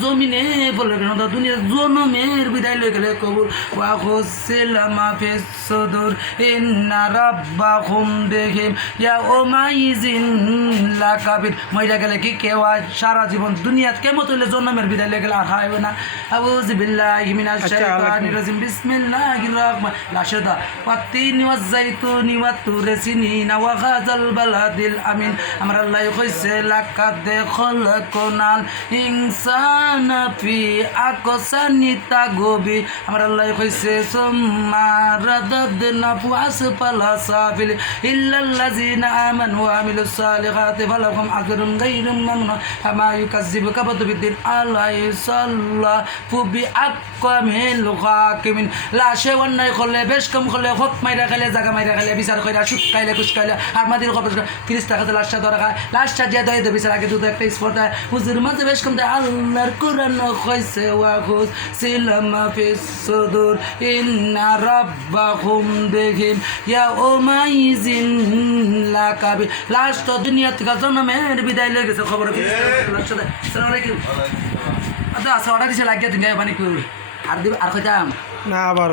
জমিনে বলে কেন দুনিয়া জনমের বিদায় লই গেলে কবুল ওয়া খুসিলামা ফিস সুদুর ইন্না রাব্বাকুম বিহিম ইয়াউমাইযিন লাকাবির মইরা গেলে কি কেউ সারা জীবন দুনিয়াত কেমত হইলে জনমের বিদায় লই গেলে আর হাইবে না আউযু বিল্লাহি মিনাশ শাইতানির রাজিম বিসমিল্লাহির রহমান লাশদা ওয়াতিনি ওয়াজ যাইতুনি ওয়াত তুরি সিনিনা ওয়া গাযাল বালাদিল আমিন আমার আল্লাহ কইছে লাকাদ খলাকনাল ইনসানা ফি আকসানি তাগবি আমার আল্লাহ কইছে সুম্মা রাদাদনাহু আসফালা সাফিল ইল্লাল্লাযিনা আমানু ওয়া আমিলুস সালিহাতি ফালাহুম আজরুন গায়রু মামনুন আমা ইউকাযযিবুকা বিদ্দিন আলাইহিসসাল্লাহু বিআকমিল হাকিমিন লাশে অন্যায় করলে বেশ কম করলে হক মাইরা খেলে জায়গা মাইরা খেলে বিচার কইরা সুখ খাইলে কুশ খাইলে আর মাদির খবর 30 টাকা লাশটা ধরা খায় লাশটা যে দই দে বিচার আগে দুধ একটা স্পর্ধা হুজুর মাঝে বেশ কম দেয় আল্লাহর কোরআন কইছে ওয়া খুসিলামা ফিস সুদুর ইন্না রাব্বাকুম বিহিম ইয়াউমাইযিন লাকাবি লাশ তো দুনিয়া থেকে জন্মের বিদায় লয়ে গেছে খবর কি লাশটা আসসালামু আলাইকুম আদা সাওয়াটা দিছে লাগিয়ে দিন মানে কি আর দিব আর কইতাম না আবার